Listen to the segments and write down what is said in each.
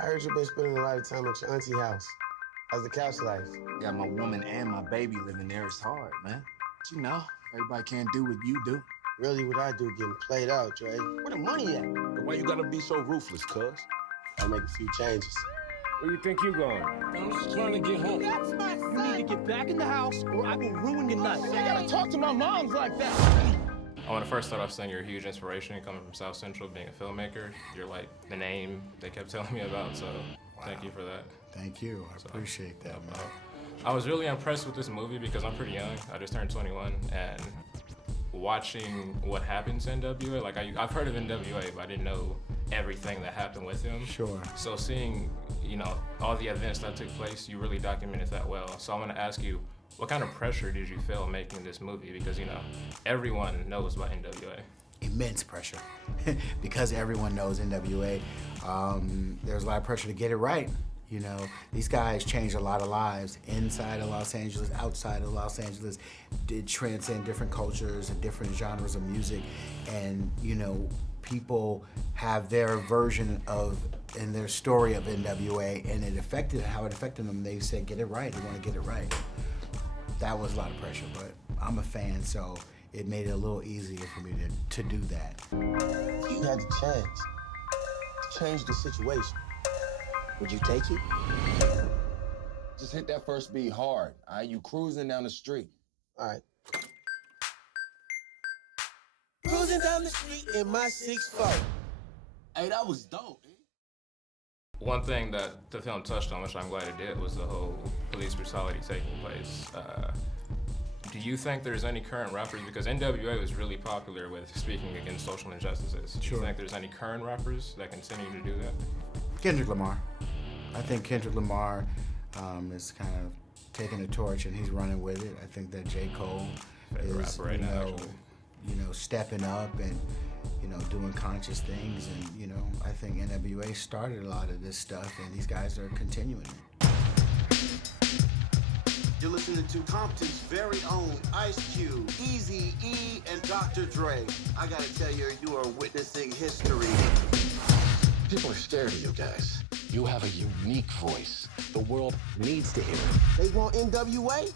heard you've been spending a lot of time at your auntie house. How's the couch life? Got my woman and my baby living there. It's hard, man. But you know, everybody can't do what you do. Really, what I do getting played out, Dre. Where the money at? Why you gotta be so ruthless, cuz? I'll make a few changes. Where you think you going? I'm just trying to get home. That's my son. You need to get back in the house or I will ruin your night. You gotta talk to my moms like that. When I first started off saying you're a huge inspiration coming from South Central, being a filmmaker, you're like the name they kept telling me about, so thank you for that. Thank you, I appreciate that, man. I was really impressed with this movie because I'm pretty young. I just turned 21, and watching what happened to N.W.A, like I've heard of N.W.A, but I didn't know everything that happened with him. Sure. So seeing, you know, all the events that took place, you really documented that well. So I want to ask you, what kind of pressure did you feel making this movie? Because, you know, everyone knows about N.W.A. Immense pressure. Because everyone knows N.W.A, there's a lot of pressure to get it right. You know, these guys changed a lot of lives inside of Los Angeles, outside of Los Angeles, did transcend different cultures and different genres of music. And, you know, people have their version of and their story of N.W.A, and it affected how it affected them. They said, get it right, they want to get it right. That was a lot of pressure, but I'm a fan, so it made it a little easier for me to do that. You had the chance to change the situation. Would you take it? Just hit that first beat hard, all right? You cruising down the street. All right. Cruising down the street in my 6'4". Hey, that was dope, man. One thing that the film touched on, which I'm glad it did, was the whole police brutality taking place. Do you think there's any current rappers, because N.W.A was really popular with speaking against social injustices. Do you think there's any current rappers that continue to do that? Kendrick Lamar. I think Kendrick Lamar is kind of taking the torch and he's running with it. I think that J. Cole is, you know, stepping up and, you know, doing conscious things. And, you know, I think N.W.A started a lot of this stuff and these guys are continuing it. You're listening to Compton's very own Ice Cube, Eazy-E, and Dr. Dre. I gotta tell you, you are witnessing history. People are scared of you guys. You have a unique voice. The world needs to hear it. They want N.W.A?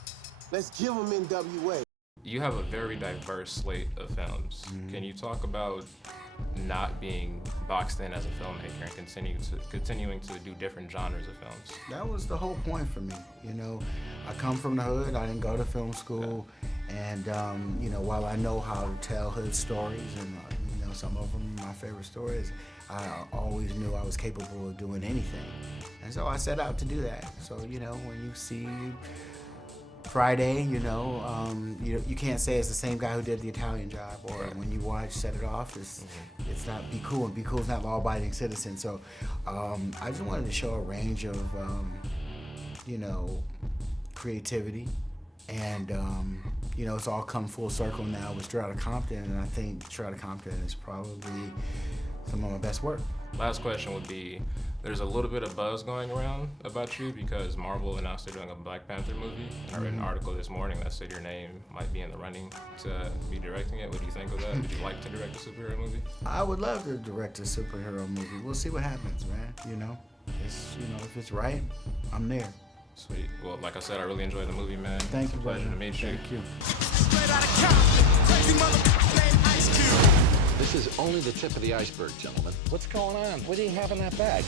Let's give them N.W.A. You have a very diverse slate of films. Can you talk about not being boxed in as a filmmaker and continuing to do different genres of films? That was the whole point for me. You know, I come from the hood, I didn't go to film school, and you know, while I know how to tell hood stories, and you know, some of them are my favorite stories, I always knew I was capable of doing anything. And so I set out to do that. So, you know, when you see Friday, you know, you can't say it's the same guy who did the Italian Job, or when you watch Set It Off, it's not Be Cool, and Be Cool's not Law-Abiding Citizen. So I just wanted to show a range of, you know, creativity, and you know, it's all come full circle now with Outta Compton, and I think Outta Compton is probably some of my best work. Last question would be, there's a little bit of buzz going around about you because Marvel announced they're doing a Black Panther movie. I read an article this morning that said your name might be in the running to be directing it. What do you think of that? Would you like to direct a superhero movie? I would love to direct a superhero movie. We'll see what happens, man. You know, if it's right, I'm there. Sweet. Well, like I said, I really enjoyed the movie, man. Thank you, Pleasure to meet you. Thank you. Straight out of Compton, crazy motherfucker named Ice Cube. This is only the tip of the iceberg, gentlemen. What's going on? What do you have in that bag?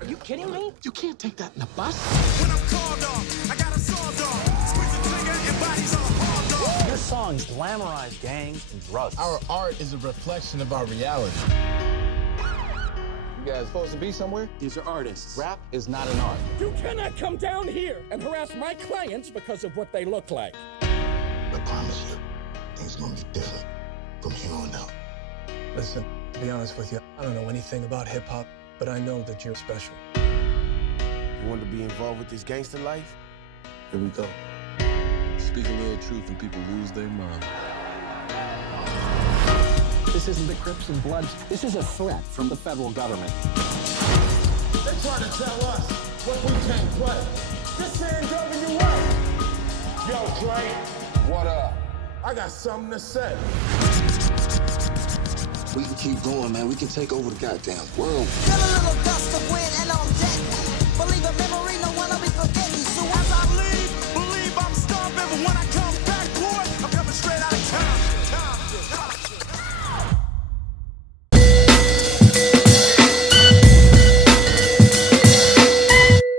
Are you kidding me? You can't take that in the bus. When I'm called off, I got a sawed off. Squeeze the trigger and bodies all hauled off. Your songs glamorize gangs and drugs. Our art is a reflection of our reality. You guys supposed to be somewhere? These are artists. Rap is not an art. You cannot come down here and harass my clients because of what they look like. I promise you, things gonna be different from here on out. Listen, to be honest with you, I don't know anything about hip-hop, but I know that you're special. You want to be involved with this gangster life? Here we go. Speak a little truth and people lose their mind. This isn't the Crips and Bloods. This is a threat from the federal government. They try to tell us what we can't play. This is N.W.A. Yo, Dre. What up? I got something to say. We can keep going, man. We can take over the goddamn world. Get a little gust of wind and I'm